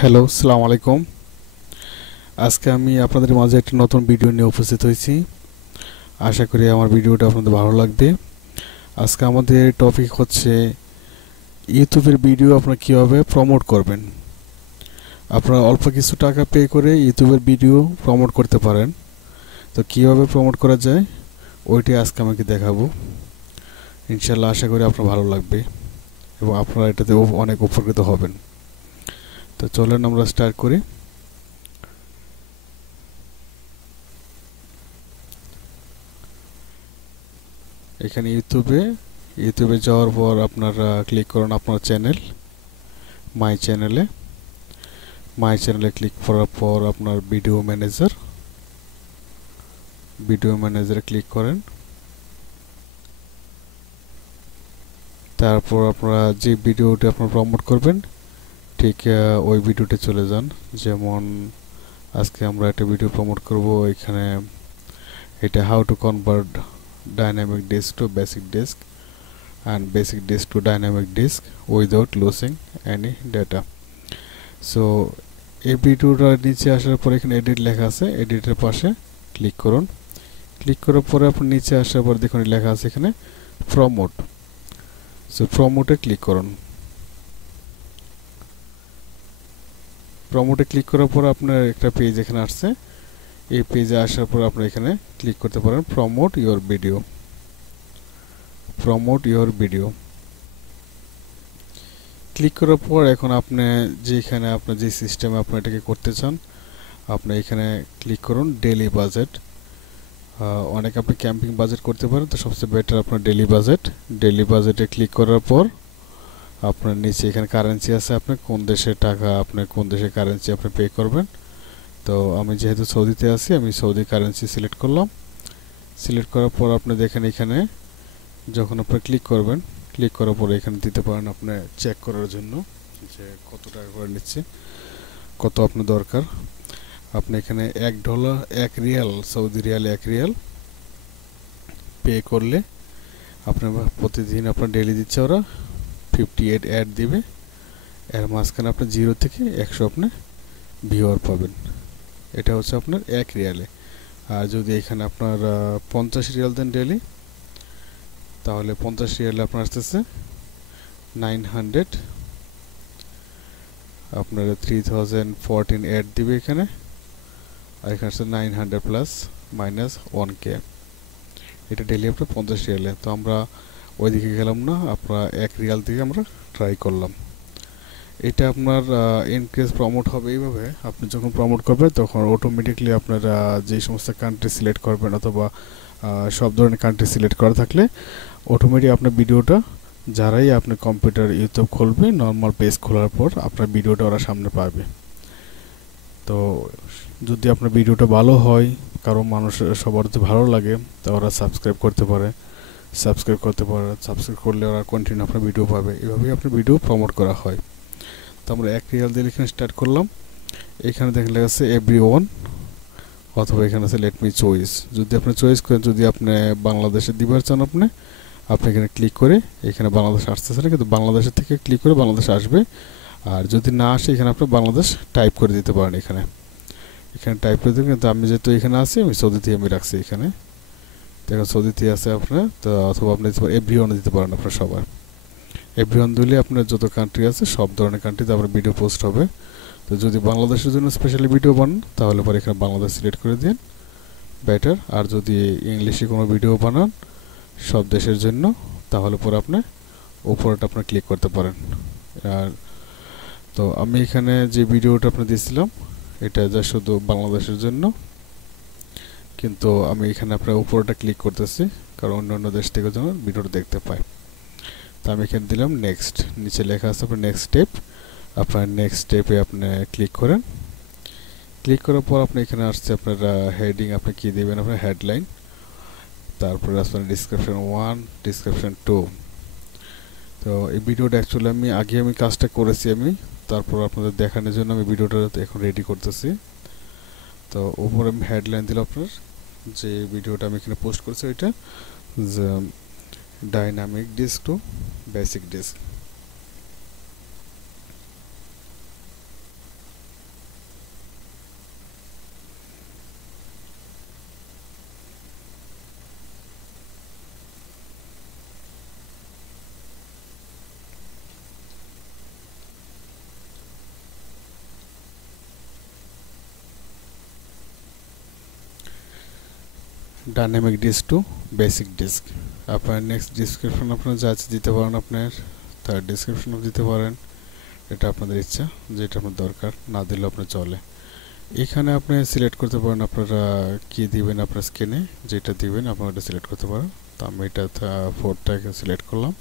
Hello, আসসালামু আলাইকুম। আজকে আমি আপনাদের মাঝে একটা নতুন ভিডিও নিয়ে উপস্থিত হয়েছি। আশা করি আমার ভিডিওটা আপনাদের ভালো লাগবে। আজকে আমাদের টপিক হচ্ছে ইউটিউবের ভিডিও আপনারা কীভাবে প্রমোট করবেন। আপনারা অল্প কিছু টাকা পে করে ইউটিউবের ভিডিও প্রমোট করতে পারেন। তো কীভাবে প্রমোট করা যায় ওইটাই আজকে আমাকে দেখাবো। ইনশাল্লাহ আশা করি আপনার ভালো লাগবে এবং আপনারা এটাতে অনেক উপকৃত হবেন। তো চলেন আমরা স্টার্ট করি। এখানে ইউটিউবে যাওয়ার পর আপনারা ক্লিক করুন আপনার চ্যানেল, মাই চ্যানেলে ক্লিক করার পর আপনার ভিডিও ম্যানেজারে ক্লিক করেন। তারপর আপনারা যে ভিডিওটি আপনারা প্রমোট করবেন ঠিক ওই ভিডিওতে চলে যান। যেমন আজকে আমরা একটা ভিডিও প্রমোট করব, এখানে এটা how to convert dynamic disk to basic disk and basic disk to dynamic disk without losing any data. So এই ভিডিওটার নিচে আসার পর এখানে এডিট লেখা আছে, এডিটের পাশে ক্লিক করুন। ক্লিক করার পরে আপনি নিচে আসার পর দেখুন লেখা আছে এখানে প্রমোট। সো প্রমোটে ক্লিক করুন। প্রমোটে ক্লিক করার পর আপনার একটা পেজ এখানে আসছে। এই পেজে আসার পর আপনি এখানে ক্লিক করতে পারেন প্রমোট ইওর ভিডিও। ক্লিক করার পর এখন আপনি যেখানে আপনার যে সিস্টেমে আপনি এটাকে করতে চান আপনি এখানে ক্লিক করুন ডেইলি বাজেট। অনেক আপনি ক্যাম্পিং বাজেট করতে পারেন, তো সবচেয়ে বেটার আপনার ডেইলি বাজেটে ক্লিক করার পর আপনার নিচে এখানে কারেন্সি আছে, আপনি কোন দেশের টাকা আপনি কোন দেশের কারেন্সি আপনি পে করবেন। তো আমি যেহেতু সৌদিতে আছি আমি সৌদি কারেন্সি সিলেক্ট করলাম। সিলেক্ট করার পর আপনি দেখেন এখানে যখন আপনি ক্লিক করবেন, ক্লিক করার পরে এখানে দিতে পারেন আপনি চেক করার জন্য যে কত টাকা করে নিচ্ছে, কত আপনার দরকার। আপনি এখানে $1 1 Real, Saudi Real 1 Real pay করলে আপনার প্রতিদিন আপনার ডেইলি দিচ্ছে ওরা 58 অ্যাড দিবে। এর মাঝখানে আপনার 0 থেকে 100 আপনি ভিউয়ার পাবেন। এটা হচ্ছে আপনার 1 রিয়ালে। আর যদি এখানে আপনার 50 রিয়াল দেন ডেইলি, তাহলে 50 রিয়ালে আপনার আসতেছে 900, আপনার 3014 অ্যাড দিবে এখানে। আর এখানে আসছে 900 প্লাস মাইনাস 1K। এটা ডেইলি আপনার 50 রিয়ালে। তো আমরা ওইদিকে গেলাম না, আপনার 1 রিয়াল থেকে আমরা ট্রাই করলাম। এটা আপনার ইনক্রিজ প্রমোট হবে এইভাবে, আপনি যখন প্রমোট করবেন তখন অটোমেটিকলি আপনার যে সমস্ত কান্ট্রি সিলেক্ট করবেন অথবা সব ধরনের কান্ট্রি সিলেক্ট করা থাকলে অটোমেটিক আপনার ভিডিওটা যারাই আপনার কম্পিউটার ইউটিউব খুলবে নর্মাল পেজ খোলার পর আপনার ভিডিওটা ওরা সামনে পাবে। তো যদি আপনার ভিডিওটা ভালো হয়, কারো মানুষের সবার যদি ভালো লাগে তো ওরা সাবস্ক্রাইব করতে পারে। সাবস্ক্রাইব করলে ওরা কন্টিনিউ আপনার ভিডিও পাবে। এভাবেই আপনার ভিডিও প্রমোট করা হয়। তো আমরা 1 রিয়াল দিয়ে এখানে স্টার্ট করলাম। এখানে দেখেন লেখা আছে এভরিওয়ান, অথবা এখানে আছে লেট মি চয়েস। যদি আপনি চয়েস করেন, যদি আপনি বাংলাদেশে দিবার চান আপনি এখানে ক্লিক করে এখানে বাংলাদেশ আসতেছে না, কিন্তু বাংলাদেশের থেকে ক্লিক করে বাংলাদেশ আসবে। আর যদি না আসে এখানে আপনি বাংলাদেশ টাইপ করে দিতে পারেন। এখানে টাইপ করে দেবেন, কিন্তু আমি যেহেতু এখানে আছি আমি সৌদিতে আমি রাখছি এখানে। দেখুন সৌদিতে আছে আপনার, তো অথবা আপনি এভরিওয়ান দিতে পারেন আপনার সবার। এভরিওয়ান দিলে আপনার যত কান্ট্রি আছে সব ধরনের কান্ট্রিতে আপনার ভিডিও পোস্ট হবে। তো যদি বাংলাদেশের জন্য স্পেশালি ভিডিও বানান তাহলে পরে এখানে বাংলাদেশ সিলেক্ট করে দিন, বেটার। আর যদি ইংলিশে কোনো ভিডিও বানান সব দেশের জন্য তাহলে পরে আপনি উপরটা আপনার ক্লিক করতে পারেন। আর তো আমি এখানে যে ভিডিওটা আপনি দিয়েছিলাম এটা যা শুধু বাংলাদেশের জন্য, কিন্তু আমি এখানে আপনার উপরটা ক্লিক করতেছি কারণ অন্যান্য দেশ থেকে যেন ভিডিওটা দেখতে পায়। তো আমি এখানে দিলাম নেক্সট, নিচে লেখা আছে আপনার নেক্সট স্টেপ। আপনার নেক্সট স্টেপে আপনি ক্লিক করেন। ক্লিক করার পর আপনি এখানে আসছে আপনার হেডিং আপনি কী দেবেন, আপনার হেডলাইন, তারপরে আসবেন ডিসক্রিপশন 1, ডিসক্রিপশন 2। তো এই ভিডিওটা অ্যাকচুয়ালি আমি কাজটা করেছি তারপর আপনাদের দেখানোর জন্য আমি ভিডিওটা এখন রেডি করতেছি। তো উপরে আমি হেডলাইন দিলাম আপনার যে ভিডিওটা আমি এখানে পোস্ট করছি ওইটা যে dynamic disk to basic disk. Dynamic disk to basic disk. আপনার নেক্সট ডিসক্রিপশন আপনারা যা আছে দিতে পারেন, আপনার তার ডিসক্রিপশনও দিতে পারেন, এটা আপনাদের ইচ্ছা, যেটা আপনার দরকার, না দিলেও আপনার চলে। এখানে আপনি সিলেক্ট করতে পারেন আপনারা কি দিবেন, আপনার স্ক্রিনে যেটা দিবেন আপনারা এটা সিলেক্ট করতে পারেন। তো আমি এটা 4টাকে সিলেক্ট করলাম।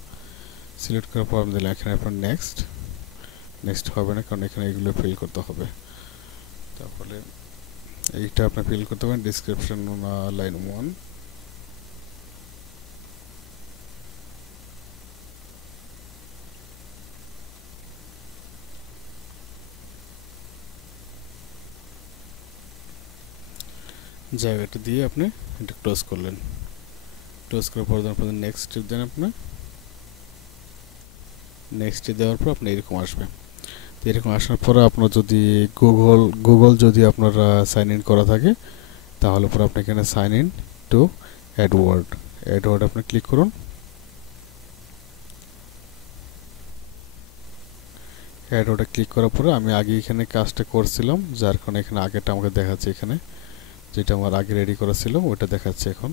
সিলেক্ট করার পর আমি দিলাম এখানে আপনার নেক্সট। নেক্সট হবে না, কারণ এখানে এগুলো ফিল করতে হবে। তারপরে এইটা আপনি ফিল করতে পারেন ডিসক্রিপশন লাইন 1। জায়গাটা দিয়ে আপনি এটা ক্লোজ করলেন। ক্লোজ করার পর আপনাদের নেক্সট দেন। আপনি নেক্সট দেওয়ার পর আপনি এরকম আসবে। তো এরকম আসার পর আপনার যদি গুগল যদি আপনারা সাইন ইন করা থাকে, তাহলে পরে আপনি এখানে সাইন ইন টু অ্যাডওয়ার্ড আপনি ক্লিক করুন। অ্যাডওয়ার্ডে ক্লিক করার পরে আমি আগে এখানে কাজটা করছিলাম, যার কারণে এখানে আগেটা আমাকে দেখাচ্ছে, এখানে যেটা আমার আগে রেডি করা ছিল ওটা দেখাচ্ছে এখন।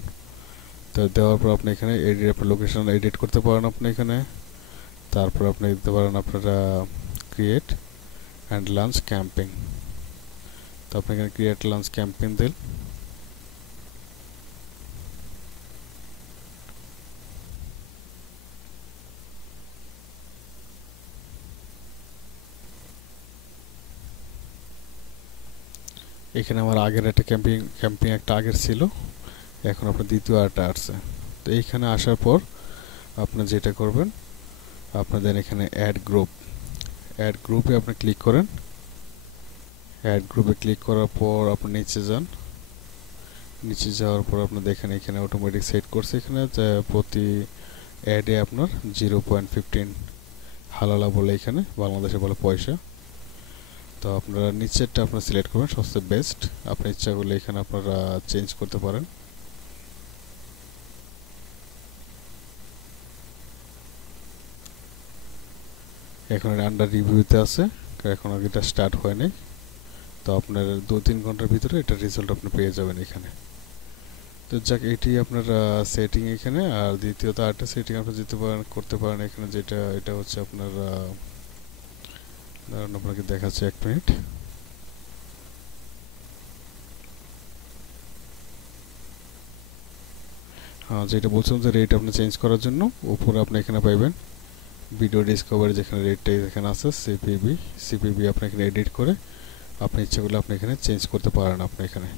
তো দেওয়ার পর আপনি এখানে এডিট, আপনার লোকেশন এডিট করতে পারেন আপনি এখানে। তারপর আপনি দিতে পারেন আপনারা ক্রিয়েট অ্যান্ড লঞ্চ ক্যাম্পেইন। তো আপনি এখানে ক্রিয়েট লঞ্চ ক্যাম্পেইন দেন। এখানে আমার আগের একটা ক্যাম্পিং একটা আগের ছিল, এখন আপনার দ্বিতীয় আরটা আসছে। তো এইখানে আসার পর আপনি যেটা করবেন, আপনাদের এখানে অ্যাড গ্রুপে আপনি ক্লিক করেন। অ্যাড গ্রুপে ক্লিক করার পর আপনি নিচে যান। নিচে যাওয়ার পর আপনি দেখেন এখানে অটোমেটিক সেট করছে, এখানে প্রতি অ্যাডে আপনার 0.15 হালালা বলে, এখানে বাংলাদেশে বলে পয়সা। তো আপনারা নিচেরটা আপনারা সিলেক্ট করবেন সবচেয়ে বেস্ট। আপনার ইচ্ছা করলে এখানে আপনারা চেঞ্জ করতে পারেন। এখন এটা আন্ডার রিভিউতে আছে, এখন এটা স্টার্ট হয়নি। তো আপনার 2-3 ঘন্টার ভিতরে এটা রেজাল্ট আপনি পেয়ে যাবেন এখানে। তো যাক, এটি আপনার সেটিং এখানে। আর দ্বিতীয়ত আরেকটা সেটিং আপনি যেতে পারেন, করতে পারেন এখানে, যেটা এটা হচ্ছে আপনার ধরুন আপনাকে দেখাচ্ছে 1 মিনিট। হ্যাঁ, যেটা বলছিলাম যে রেট আপনি চেঞ্জ করার জন্য উপরে আপনি এখানে পাইবেন ভিডিও ডিসকভারি, যেখানে রেটটা এখানে আছে সিপিবি আপনি এখানে এডিট করে আপনি ইচ্ছা করলে আপনি এখানে চেঞ্জ করতে পারেন। আপনি এখানে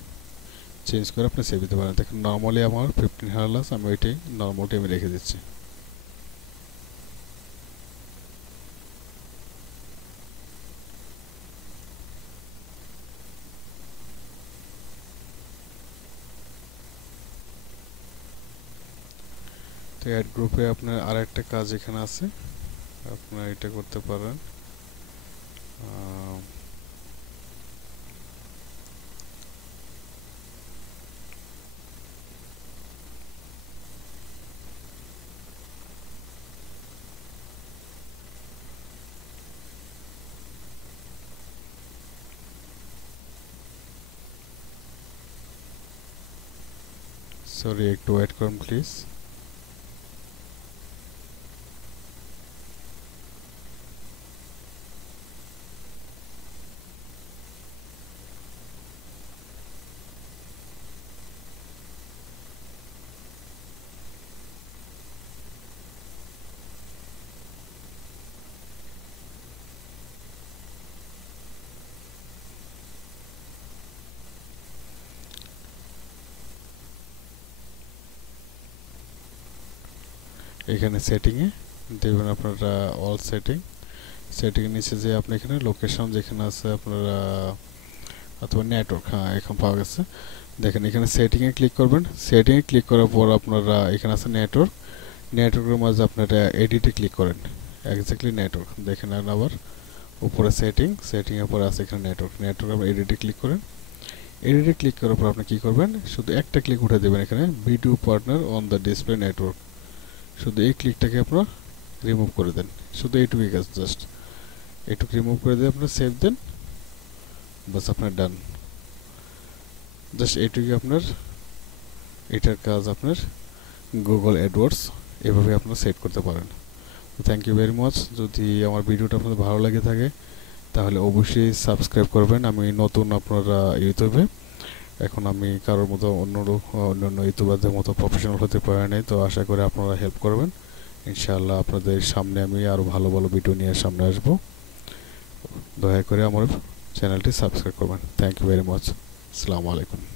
চেঞ্জ করে আপনি সেভ দিতে পারেন। দেখেন নর্মালি আমার 15 হার্লাস, আমি ওইটাই নর্মালটি আমি রেখে দিচ্ছি। তো অ্যাড গ্রুপে আপনার আর একটা কাজ এখানে আছে, আপনারা এটা করতে পারেন। সরি, একটু ওয়েট করুন প্লিজ। এখানে সেটিংয়ে দেবেন আপনারা অল সেটিংয়ের নিচে যে আপনি এখানে লোকেশন যেখানে আছে আপনারা, অথবা নেটওয়ার্ক, হ্যাঁ এখন পাওয়া গেছে। দেখেন এখানে সেটিংয়ে ক্লিক করবেন। সেটিংয়ে ক্লিক করার পর আপনারা এখানে আছে নেটওয়ার্কের মাঝে আপনারা এডিটে ক্লিক করেন। এক্স্যাক্টলি নেটওয়ার্ক দেখেন। আবার উপরে সেটিংয়ের পরে আছে এখানে নেটওয়ার্ক আপনি এডিটে ক্লিক করেন। এডিটে ক্লিক করার পর আপনি কী করবেন, শুধু একটা ক্লিক উঠে দেবেন এখানে video partner on the display network. শুধু এই ক্লিকটাকে আপনারা রিমুভ করে দেন। শুধু এইটুকুই কাজ, জাস্ট এইটুকু রিমুভ করে দিয়ে আপনারা সেভ দেন, বাস আপনার ডান। জাস্ট এইটুকু আপনার এটার কাজ আপনার গুগল অ্যাডওয়ার্ডস এভাবে আপনারা সেট করতে পারেন। Thank you very much. যদি আমার ভিডিওটা আপনাদের ভালো লাগে থাকে তাহলে অবশ্যই সাবস্ক্রাইব করবেন। আমি নতুন আপনারা ইউটিউবে, এখন আমি কারোর মতো অন্য ইউটিউবারদের মতো প্রফেশনাল হতে পারি নাই, তো আশা করি আপনারা হেল্প করবেন। ইনশাআল্লাহ আপনাদের সামনে আমি আরও ভালো ভালো ভিডিও নিয়ে সামনে আসবো। দয়া করে আমার চ্যানেলটি সাবস্ক্রাইব করবেন। Thank you very much. আসসালামু আলাইকুম।